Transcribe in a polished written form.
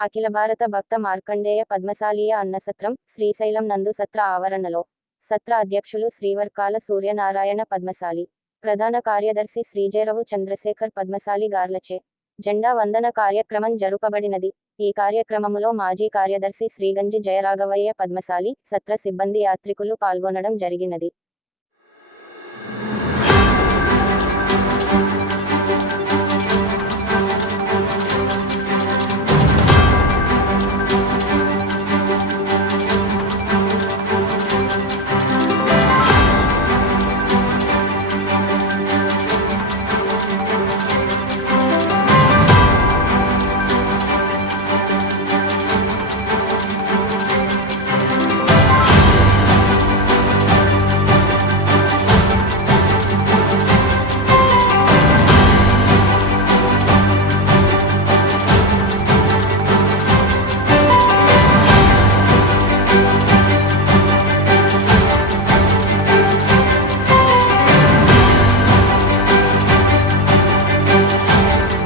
అఖిల భారత భక్త మార్కండేయ పద్మశాలీయ అన్నసత్రం శ్రీశైలం నందు సత్ర ఆవరణలో సత్ర అధ్యక్షులు శ్రీవర్కాల సూర్యనారాయణ పద్మశాలి, ప్రధాన కార్యదర్శి శ్రీజేరవు చంద్రశేఖర్ పద్మశాలి గార్లచే జెండా వందన కార్యక్రమం జరుపబడినది. ఈ కార్యక్రమములో మాజీ కార్యదర్శి శ్రీగంజి జయరాఘవయ్య పద్మశాలి, సత్ర సిబ్బంది యాత్రికులు పాల్గొనడం జరిగినది.